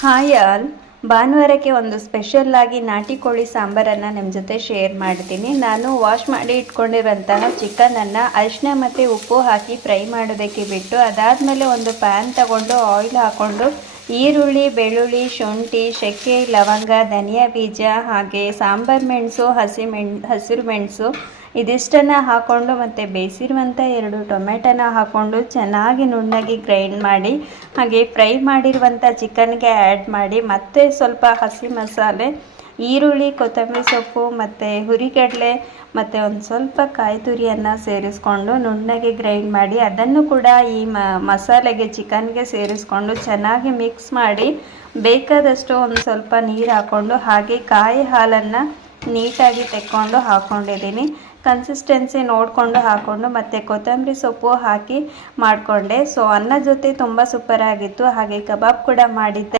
Hi all. ಭಾನುವಾರಕ್ಕೆ ಒಂದು special ಆಗಿ ನಾಟಿ ಕೋಳಿ ಸಾಂಬಾರನ್ನು ನಿಮ್ಮ ಜೊತೆ ಶೇರ್ ಮಾಡ್ತೀನಿ. ನಾನು ವಾಶ್ ಮಾಡಿ ಇಟ್ಕೊಂಡಿರೋಂತಹ ಚಿಕನನ್ನು ಅರಿಶಿನ ಮತ್ತು ಉಪ್ಪು ಹಾಕಿ ಫ್ರೈ ಮಾಡೋದಕ್ಕೆ ಬಿಟ್ಟು, ಅದಾದಮೇಲೆ ಒಂದು ಪ್ಯಾನ್ ತಗೊಂಡು ಆಯಿಲ್ ಹಾಕ್ಕೊಂಡು ಈರುಳ್ಳಿ, ಬೆಳ್ಳುಳ್ಳಿ, ಶುಂಠಿ, ಚಕ್ಕೆ, ಲವಂಗ, ಧನಿಯಾ ಬೀಜ, ಹಾಗೆ ಸಾಂಬಾರು ಮೆಣಸು, ಹಸಿರು ಮೆಣಸು ಇದಿಷ್ಟನ್ನು ಹಾಕ್ಕೊಂಡು ಮತ್ತು ಬೇಯಿಸಿರುವಂಥ 2 ಟೊಮೆಟೊನ ಹಾಕ್ಕೊಂಡು ಚೆನ್ನಾಗಿ ನುಣ್ಣಗೆ ಗ್ರೈಂಡ್ ಮಾಡಿ, ಹಾಗೆ ಫ್ರೈ ಮಾಡಿರುವಂಥ ಚಿಕನ್ಗೆ ಆ್ಯಡ್ ಮಾಡಿ, ಮತ್ತೆ ಸ್ವಲ್ಪ ಹಸಿ ಮಸಾಲೆ, ಈರುಳ್ಳಿ, ಕೊತ್ತಂಬರಿ ಸೊಪ್ಪು ಮತ್ತು ಹುರಿಗಡಲೆ ಮತ್ತು ಒಂದು ಸ್ವಲ್ಪ ಕಾಯಿ ತುರಿಯನ್ನು ಸೇರಿಸ್ಕೊಂಡು ನುಣ್ಣಗೆ ಗ್ರೈಂಡ್ ಮಾಡಿ, ಅದನ್ನು ಕೂಡ ಈ ಮಸಾಲೆಗೆ ಚಿಕನ್ಗೆ ಸೇರಿಸ್ಕೊಂಡು ಚೆನ್ನಾಗಿ ಮಿಕ್ಸ್ ಮಾಡಿ, ಬೇಕಾದಷ್ಟು ಒಂದು ಸ್ವಲ್ಪ ನೀರು ಹಾಕ್ಕೊಂಡು, ಹಾಗೆ ಕಾಯಿ ಹಾಲನ್ನು ನೀಟಾಗಿ ತೆಕ್ಕೊಂಡು ಹಾಕ್ಕೊಂಡಿದ್ದೀನಿ. ಕನ್ಸಿಸ್ಟೆನ್ಸಿ ನೋಡಿಕೊಂಡು ಹಾಕ್ಕೊಂಡು ಮತ್ತು ಕೊತ್ತಂಬರಿ ಸೊಪ್ಪು ಹಾಕಿ ಮಾಡಿಕೊಂಡೆ. ಸೊ ಅನ್ನ ಜೊತೆ ತುಂಬ ಸೂಪರಾಗಿತ್ತು. ಹಾಗೆ ಕಬಾಬ್ ಕೂಡ ಮಾಡಿದ್ದೆ.